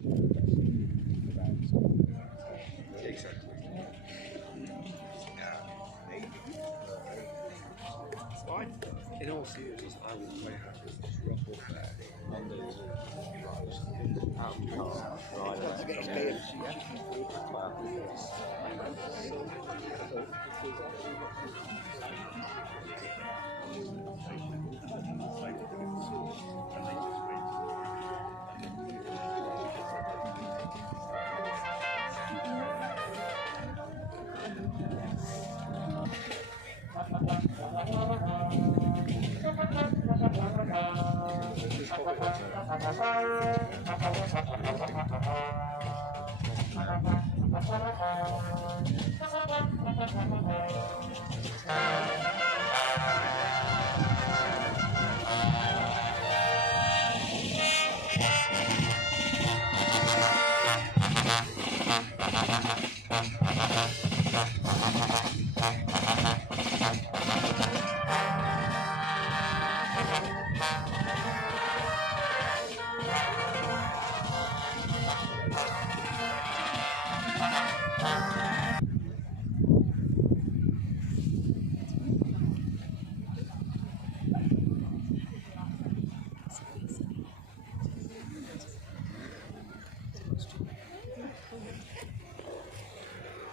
Exactly. In all seriousness, I would quite happy to just drop off there on those out of the car, drive out from KFC.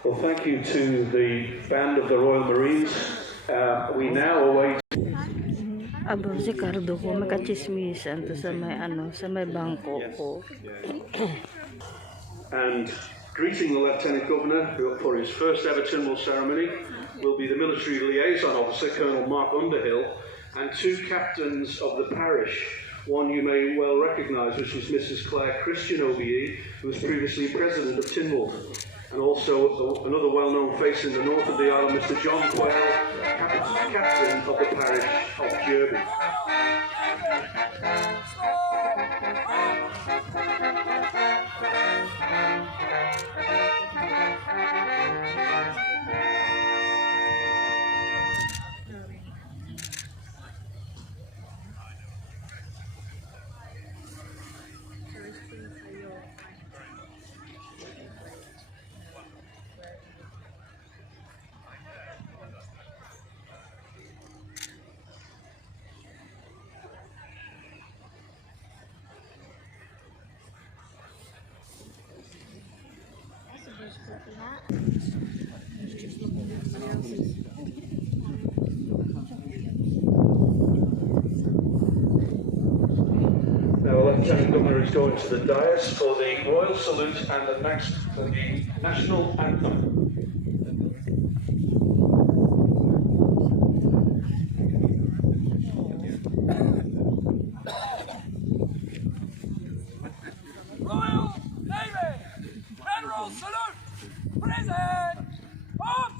Well, thank you to the band of the Royal Marines. We now await. Abo si Cardo ko makachismisan to sa may bangko ko. And greeting the Lieutenant Governor for his first ever Tynwald ceremony will be the military liaison officer, Colonel Mark Underhill, and two captains of the parish. One you may well recognise, which was Mrs. Claire Christian OBE, who was previously president of Tynwald, and also another well-known face in the north of the island, Mr. John Quayle, captain of the parish of Jerby. Now, Lieutenant Governor is going to the dais for the royal salute and the national anthem. Royal Navy! General salute! Present! Up!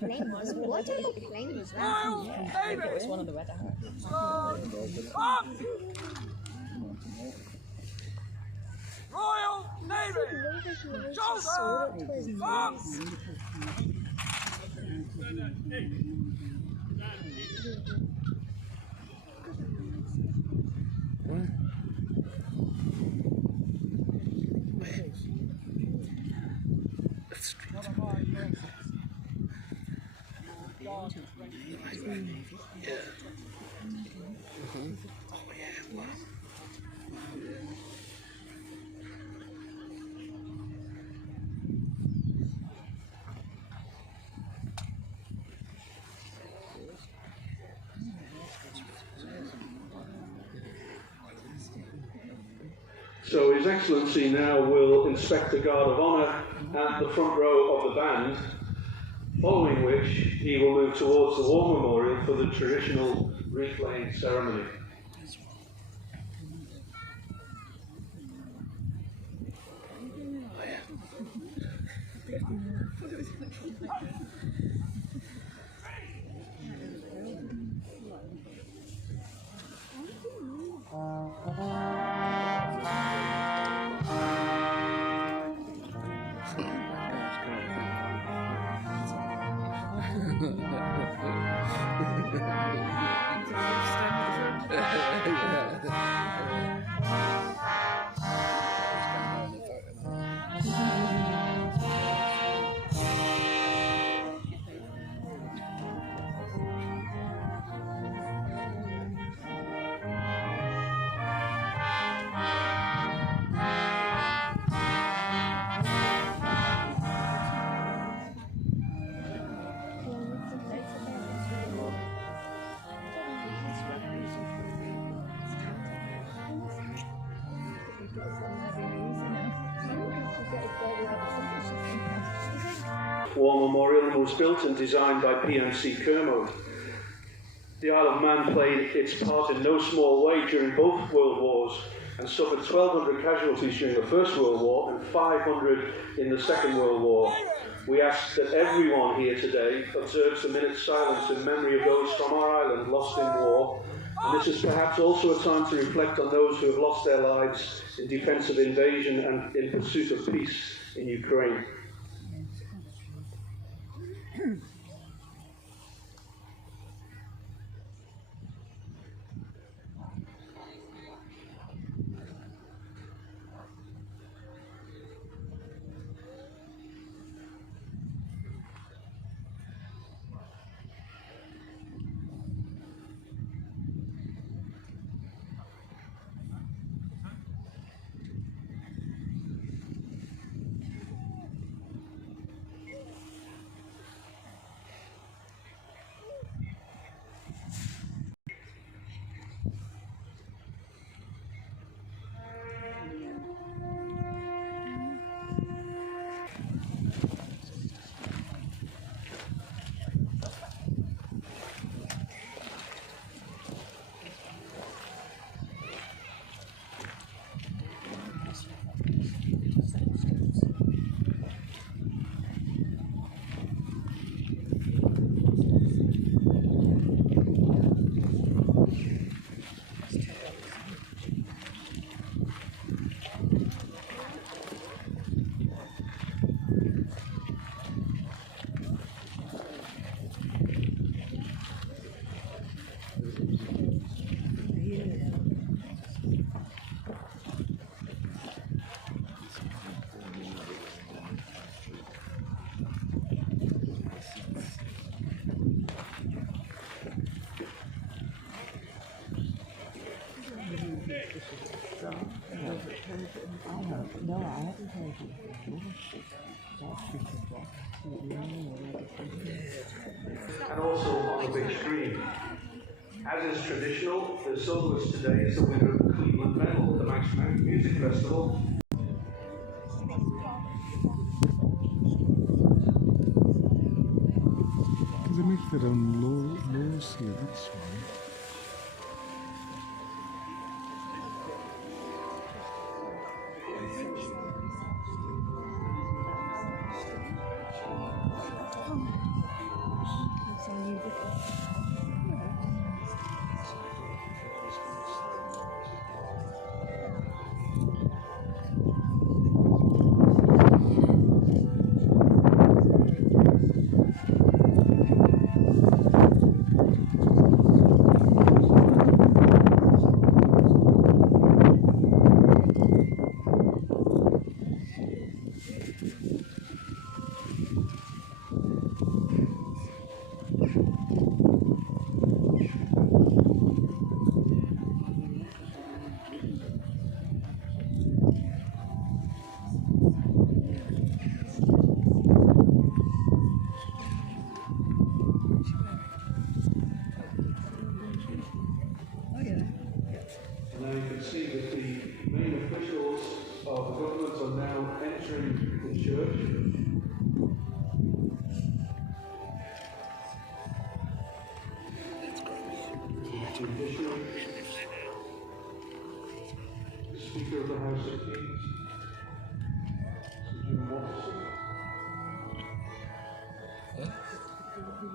Plane was what? Plane was that? Royal Navy! It was one of the weather. Up! Royal Navy! Shoulder! Up! So His Excellency now will inspect the Guard of Honour at the front row of the band, following which he will move towards the War Memorial for the traditional wreath-laying ceremony. War Memorial was built and designed by PMC Kermode. The Isle of Man played its part in no small way during both World Wars and suffered 1,200 casualties during the First World War and 500 in the Second World War. We ask that everyone here today observes a minute's silence in memory of those from our island lost in war, and this is perhaps also a time to reflect on those who have lost their lives in defense of invasion and in pursuit of peace in Ukraine. And also on the big screen. As is traditional, the soloist today is the winner of the Cleveland Medal at the Max Music Festival. They make their own laws here, that's why.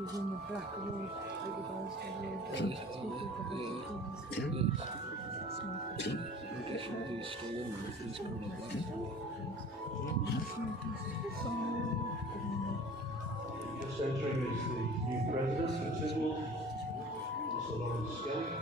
Just entering is the new president of Tynwald, Mr. Lawrence Skelly.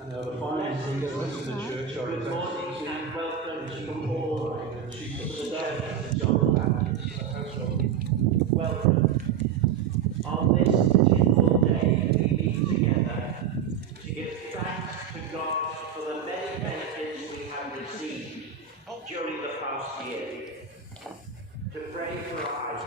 And now the final leaders of the church are His Excellency and welcome to all the Chief of Staff, John Baptist. Welcome. On this Tynwald Day, we meet together to give thanks to God for the many benefits we have received during the past year, to pray for our lives.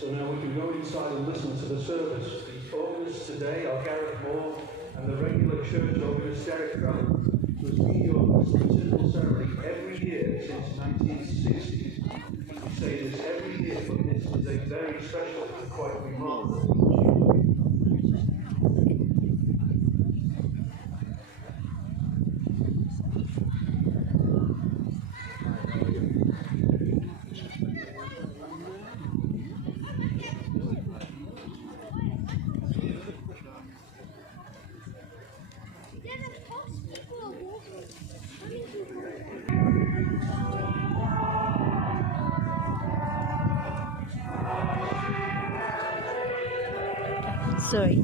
So now we can go inside and listen to the service. The organists today are Gareth Moore and the regular church organist Derek Crumb, who has been your Tynwald ceremony every year since 1960. We say this every year, but this is a very special and quite remarkable. Sorry.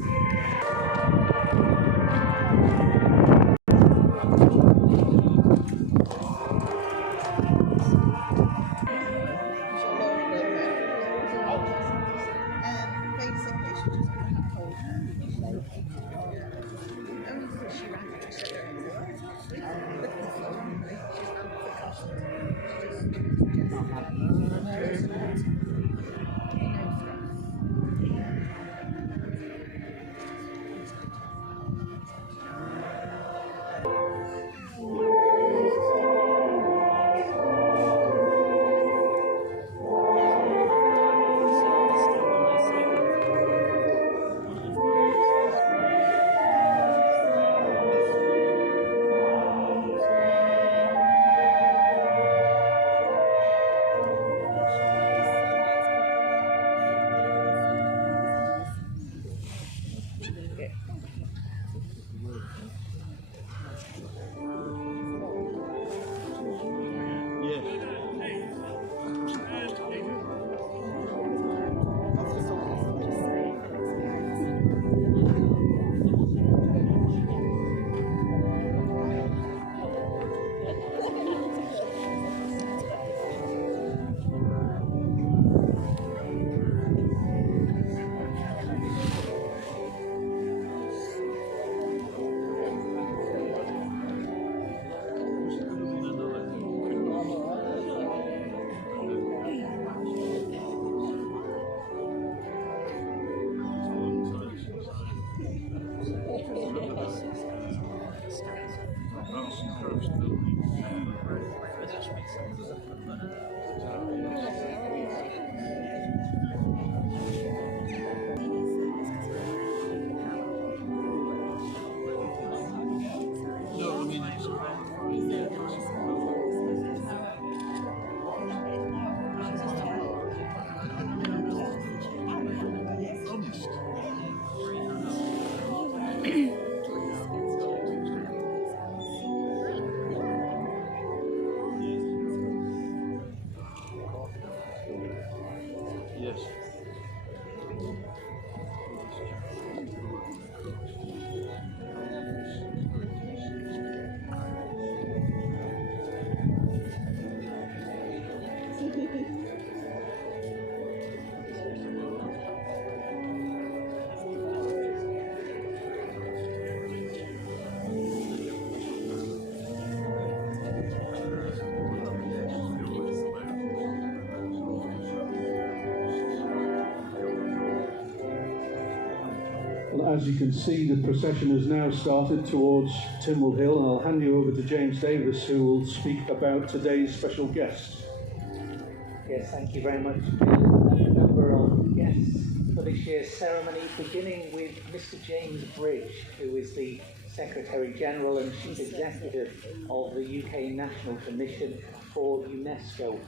Well, as you can see, the procession has now started towards Tynwald Hill, and I'll hand you over to James Davis, who will speak about today's special guests. Yes, thank you very much, Bill. A number of guests for this year's ceremony, beginning with Mr. James Bridge, who is the Secretary General and Chief Executive of the UK National Commission for UNESCO.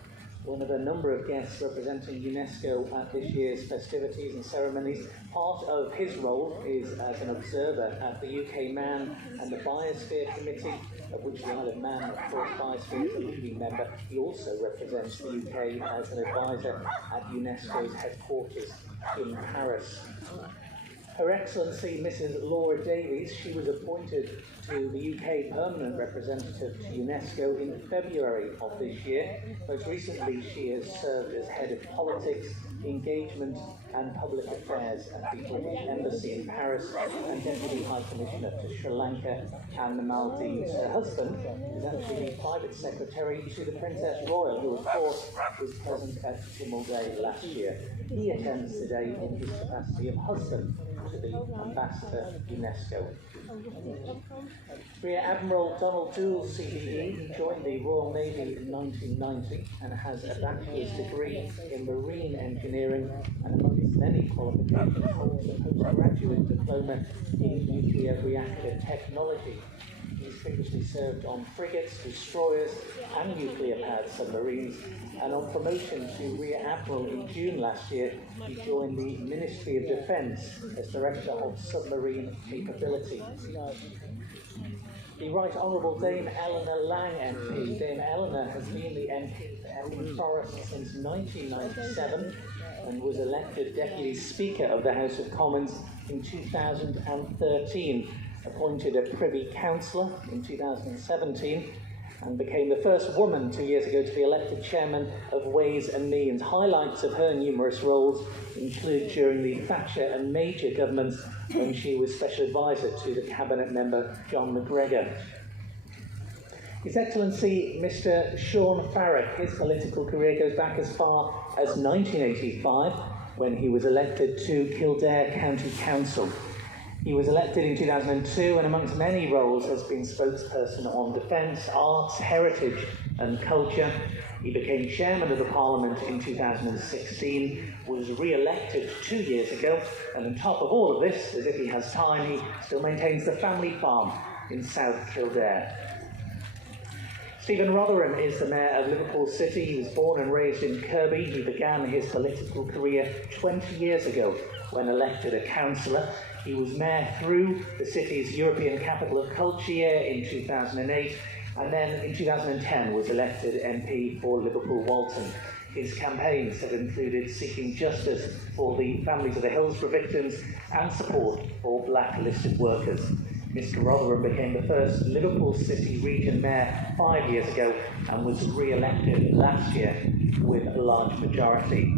One of a number of guests representing UNESCO at this year's festivities and ceremonies. Part of his role is as an observer at the UK Man and the Biosphere Committee, of which the Isle of Man, of course, Biosphere is a leading member. He also represents the UK as an advisor at UNESCO's headquarters in Paris. Her Excellency Mrs. Laura Davies, she was appointed to the UK Permanent Representative to UNESCO in February of this year. Most recently, she has served as Head of Politics, Engagement and Public Affairs at the British Embassy in Paris and Deputy High Commissioner to Sri Lanka and the Maldives. Her husband is actually the Private Secretary to the Princess Royal, who of course was present at Tynwald Day last year. He attends today in his capacity of husband to the Ambassador UNESCO. Rear Admiral Donald Doole, CBE, he joined the Royal Navy in 1990 and has a bachelor's degree in marine engineering, and amongst many qualifications holds a postgraduate diploma in nuclear reactor technology. He's previously served on frigates, destroyers and nuclear-powered submarines, and on promotion to Rear Admiral in June last year, he joined the Ministry of Defence as Director of Submarine Capability. The Right Honourable Dame Eleanor Lang MP. Dame Eleanor has been the MP for Epping Forest since 1997 and was elected Deputy Speaker of the House of Commons in 2013, appointed a Privy Councillor in 2017, and became the first woman 2 years ago to be elected Chairman of Ways and Means. Highlights of her numerous roles include during the Thatcher and Major governments when she was Special Advisor to the Cabinet member John McGregor. His Excellency Mr. Sean Farrack, his political career goes back as far as 1985 when he was elected to Kildare County Council. He was elected in 2002 and amongst many roles has been spokesperson on defence, arts, heritage and culture. He became Chairman of the Parliament in 2016, was re-elected 2 years ago, and on top of all of this, as if he has time, he still maintains the family farm in South Kildare. Stephen Rotherham is the Mayor of Liverpool City. He was born and raised in Kirby. He began his political career 20 years ago when elected a councillor. He was Mayor through the city's European Capital of Culture year in 2008, and then in 2010 was elected MP for Liverpool Walton. His campaigns have included seeking justice for the families of the Hillsborough victims and support for blacklisted workers. Mr. Rotherham became the first Liverpool City Region Mayor 5 years ago and was re-elected last year with a large majority.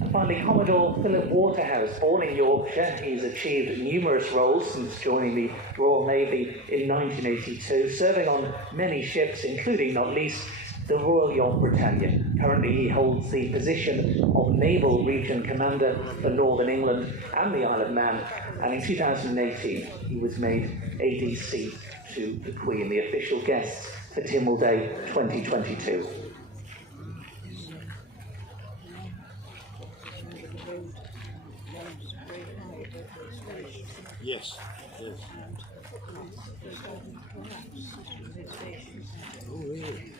And finally, Commodore Philip Waterhouse, born in Yorkshire, he's achieved numerous roles since joining the Royal Navy in 1982, serving on many ships, including, not least, the Royal Yacht Britannia. Currently, he holds the position of Naval Region Commander for Northern England and the Isle of Man, and in 2018, he was made ADC to the Queen, the official guest for Tynwald Day 2022. Yes, yes. Oh, really?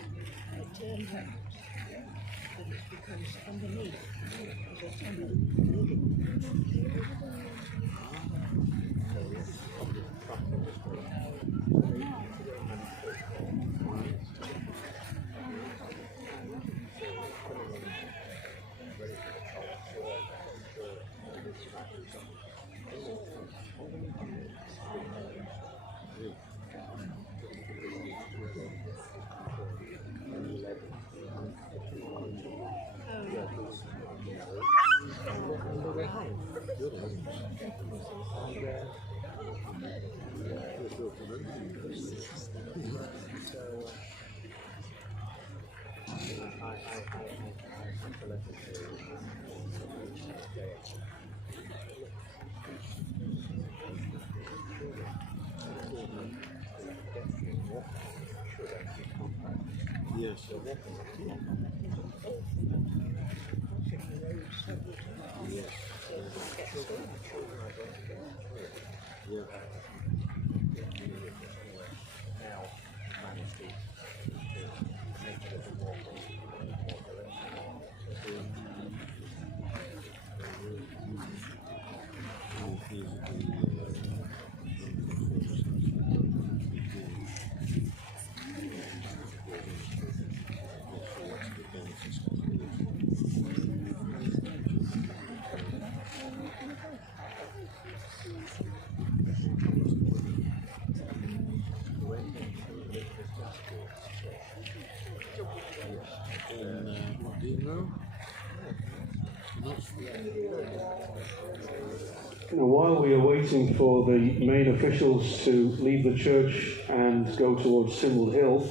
Now, while we are waiting for the main officials to leave the church and go towards Tynwald Hill,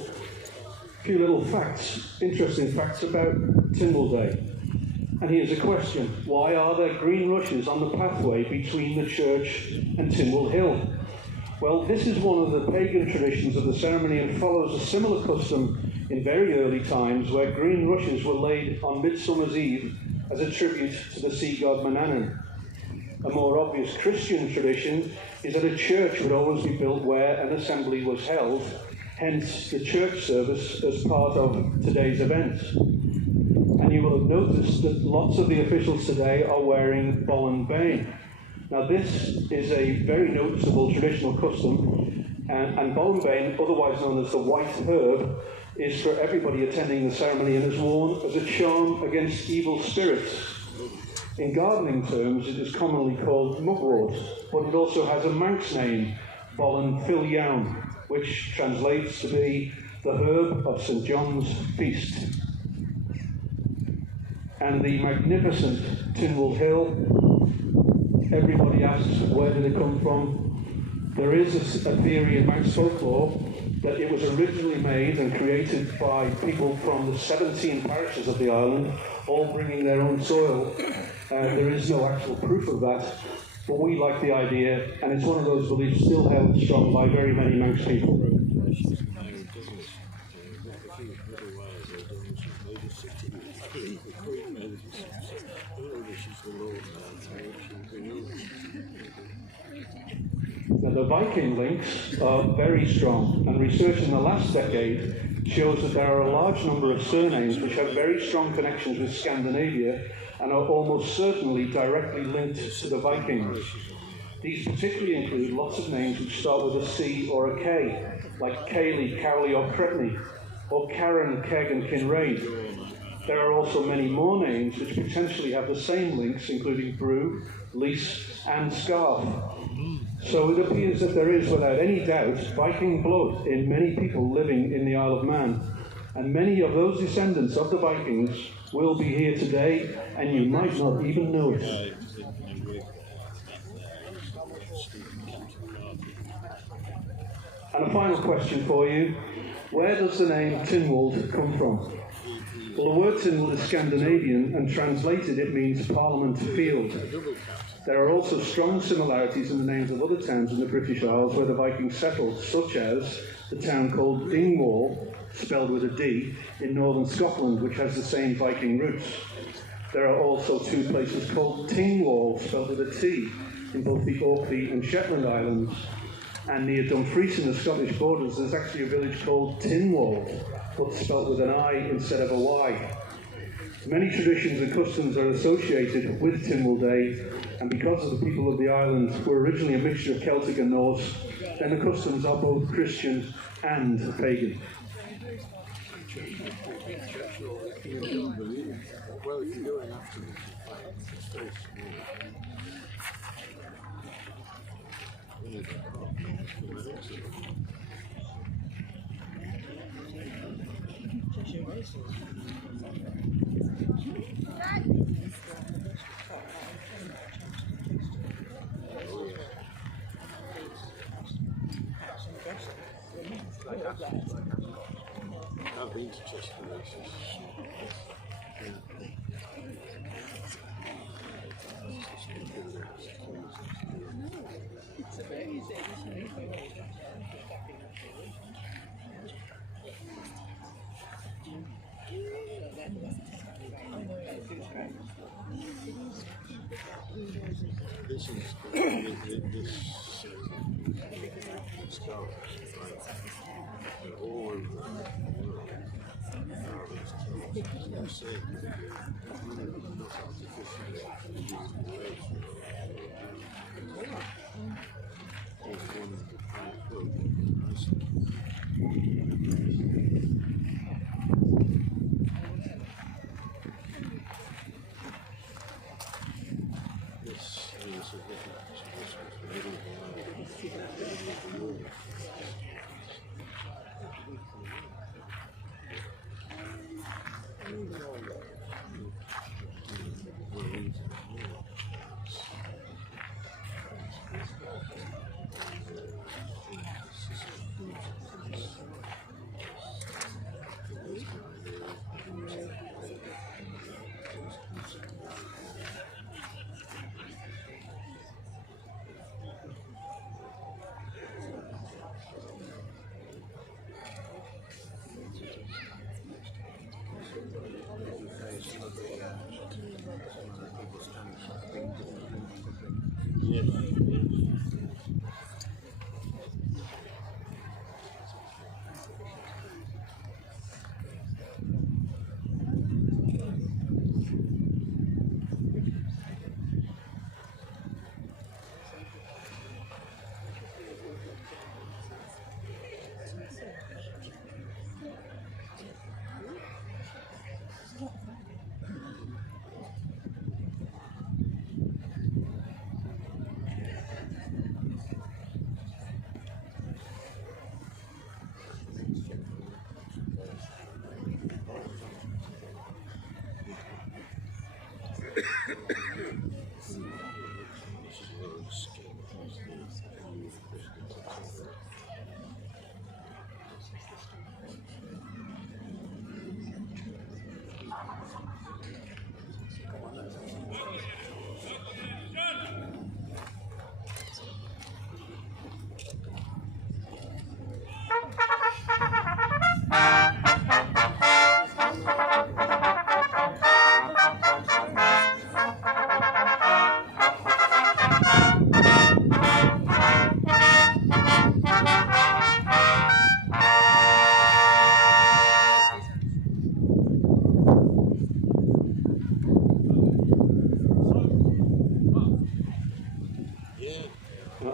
a few little facts, interesting facts about Tynwald Day. And here's a question: why are there green rushes on the pathway between the church and Tynwald Hill? Well, this is one of the pagan traditions of the ceremony and follows a similar custom in very early times where green rushes were laid on Midsummer's Eve as a tribute to the sea god Manannan. A more obvious Christian tradition is that a church would always be built where an assembly was held, hence the church service as part of today's event. And you will have noticed that lots of the officials today are wearing Bollen Bane. Now this is a very noticeable traditional custom, and Bollen Bane, otherwise known as the white herb, is for everybody attending the ceremony and is worn as a charm against evil spirits. In gardening terms, it is commonly called mugwort, but it also has a Manx name, Bollen Filiown, which translates to be the herb of St. John's feast. And the magnificent Tynwald Hill, everybody asks, where did it come from? There is a theory in Manx folklore that it was originally made and created by people from the 17 parishes of the island, all bringing their own soil. There is no actual proof of that, but we like the idea, and it's one of those beliefs still held strong by very many Manx people. Now, the Viking links are very strong, and research in the last decade shows that there are a large number of surnames which have very strong connections with Scandinavia and are almost certainly directly linked to the Vikings. These particularly include lots of names which start with a C or a K, like Cayley, Cowley or Cretney, or Karen, Keg and Kinraid. There are also many more names which potentially have the same links, including Brew, Lease and Scarf. So it appears that there is, without any doubt, Viking blood in many people living in the Isle of Man. And many of those descendants of the Vikings will be here today, and you might not even know it. And a final question for you. Where does the name Tynwald come from? Well, the word Tynwald is Scandinavian, and translated it means Parliament Field. There are also strong similarities in the names of other towns in the British Isles where the Vikings settled, such as the town called Tynwald, spelled with a D, in northern Scotland, which has the same Viking roots. There are also two places called Tynwald, spelled with a T, in both the Orkney and Shetland Islands. And near Dumfries in the Scottish borders, there's actually a village called Tynwald, but spelled with an I instead of a Y. Many traditions and customs are associated with Tynwald Day, and because of the people of the island were originally a mixture of Celtic and Norse, then the customs are both Christian and pagan. Well, if you're going after me, it's very I've been to Chester races. This is this star, right? They're all over the world. You say it's really not artificial.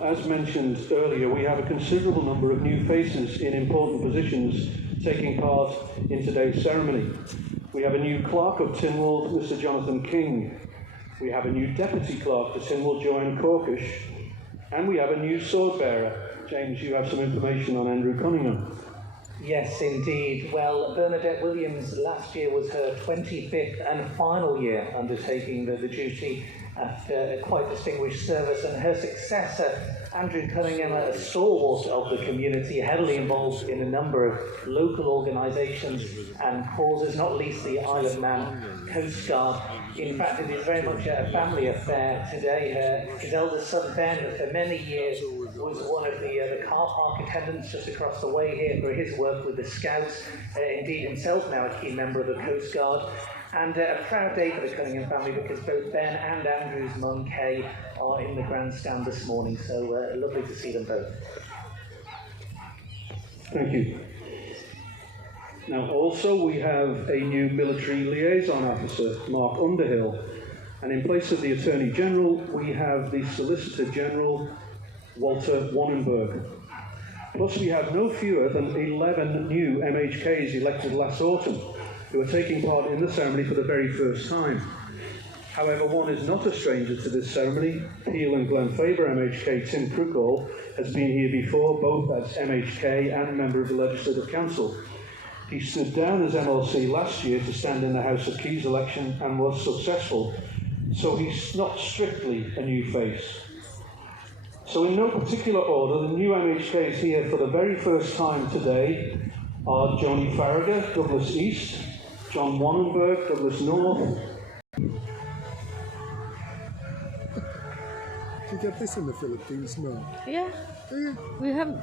As mentioned earlier, we have a considerable number of new faces in important positions taking part in today's ceremony. We have a new clerk of Tynwald, Mr. Jonathan King. We have a new deputy clerk to Tynwald, Joanne Corkish. And we have a new sword bearer. James, you have some information on Andrew Cunningham. Yes, indeed. Well, Bernadette Williams last year was her 25th and final year undertaking the duty after a quite distinguished service, and her successor, Andrew Cunningham, a stalwart of the community, heavily involved in a number of local organisations and causes, not least the Isle of Man Coast Guard. In fact, it is very much a family affair today. His eldest son, Ben, for many years was one of the car park attendants just across the way here for his work with the Scouts, indeed himself now a key member of the Coast Guard. And a proud day for the Cunningham family because both Ben and Andrew's mum, Kay, are in the grandstand this morning, so lovely to see them both. Thank you. Now also we have a new military liaison officer, Mark Underhill, and in place of the Attorney General we have the Solicitor General, Walter Wannenberg. Plus we have no fewer than 11 new MHKs elected last autumn, who are taking part in the ceremony for the very first time. However, one is not a stranger to this ceremony. Peel and Glenfaber MHK Tim Crookall has been here before, both as MHK and member of the Legislative Council. He stood down as MLC last year to stand in the House of Keys election and was successful, so he's not strictly a new face. So in no particular order, the new MHKs here for the very first time today are Johnny Farragut, Douglas East, John Wannenberg, Douglas North. Do you get this in the Philippines? No. Yeah, we have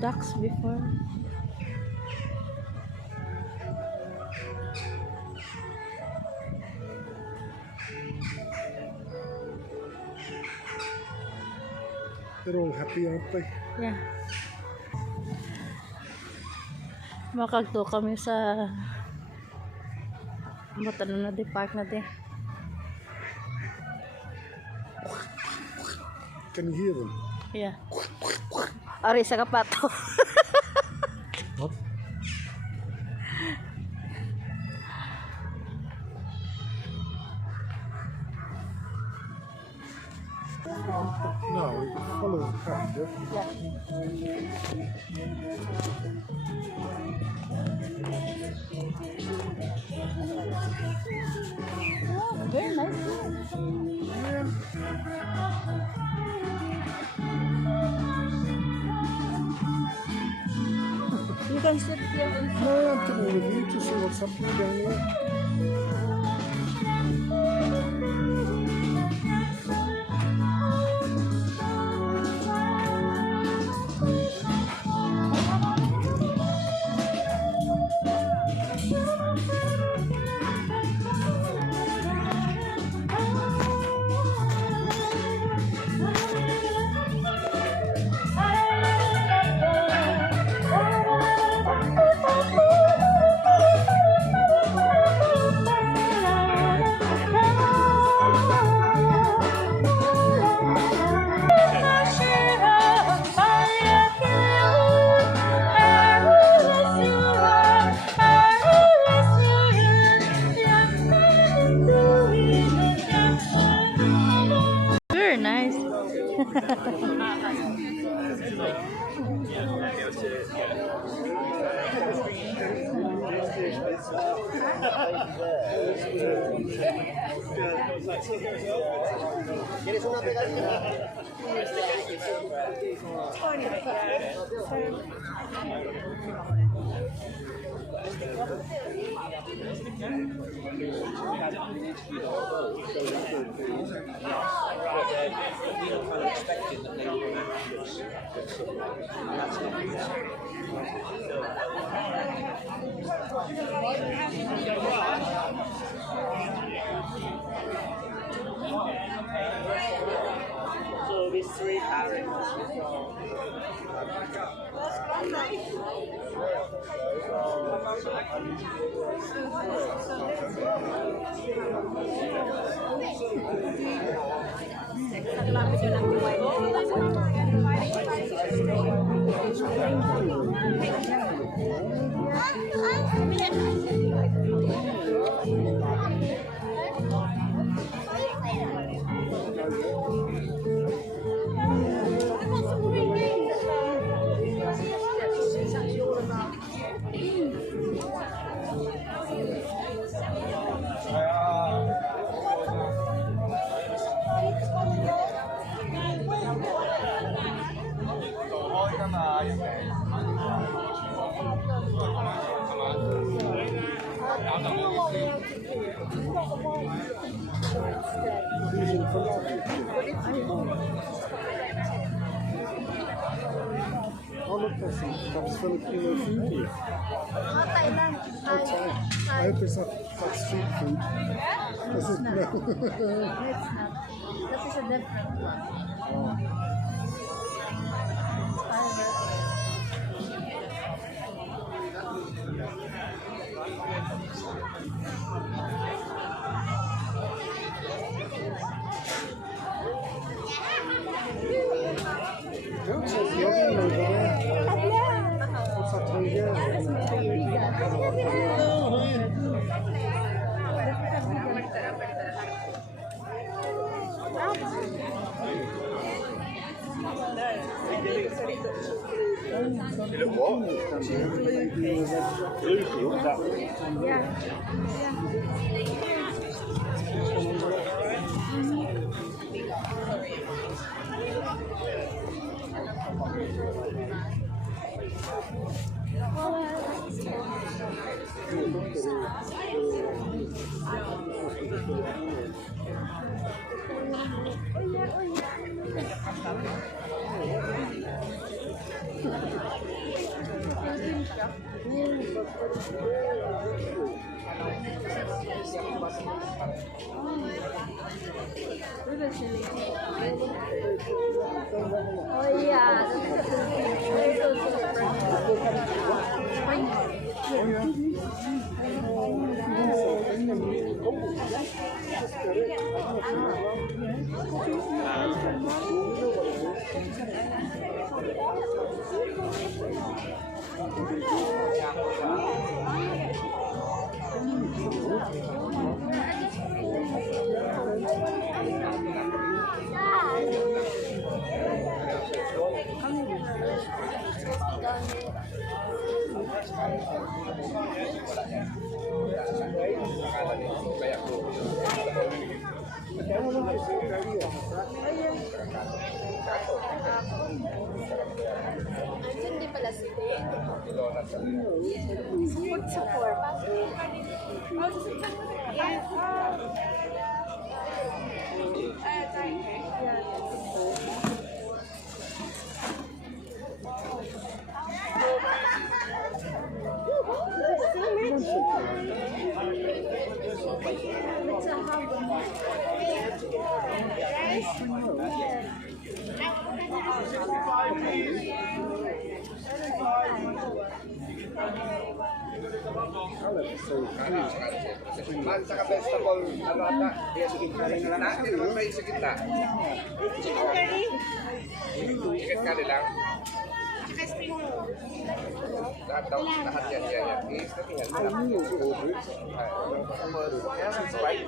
ducks before. They're all happy, aren't they? Yeah. Makagto kami sa matano na di park na di. Can you hear them? Yeah. Ari sa kapato. What? No, we follow the passenger. Oh, very nice. You can sit here. No, I'm coming with you to see what's happening down there. Very nice. So these three parents. Oh, look, that's Filipino food here. Thailand. Oh, Thai. I hope it's not that street food. Is it? No. It's not. That is a different one. Don't say yogurt over there. What's that thing here? Really silly. Oh yeah, there's also spring. Hindi pala sila. Support sa forma. Man, saka vegetable, ano ata? Kaya sige, natin naman may sa gitna. Chicken curry? Chicken curry lang. Tsaka spring roll. Lahat yan. Is natin yan. Sprite.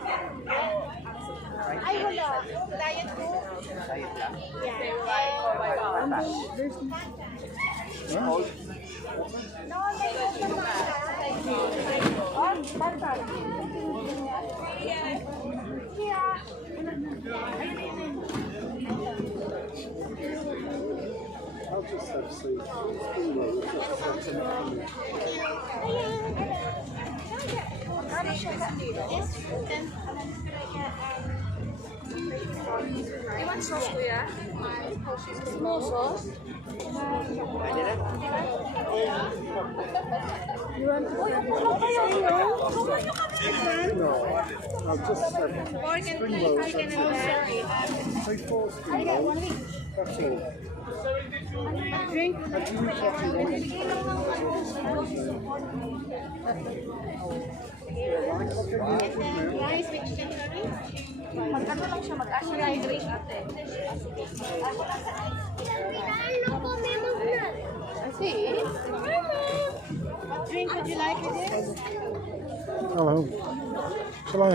Ay, wala. Diet ko. Diet lang. Yeah. No, I'll just have soup. You want sauce, kuya? Small sauce? You want No, I'll just have pork and spring rolls. chicken and that? 3/4 spring rolls. That's all. Drink? Rice with chicken curry? Mag-ano lang siya, mag-ash drink ate. I see. What drink would you like with this? Hello. Shall I help?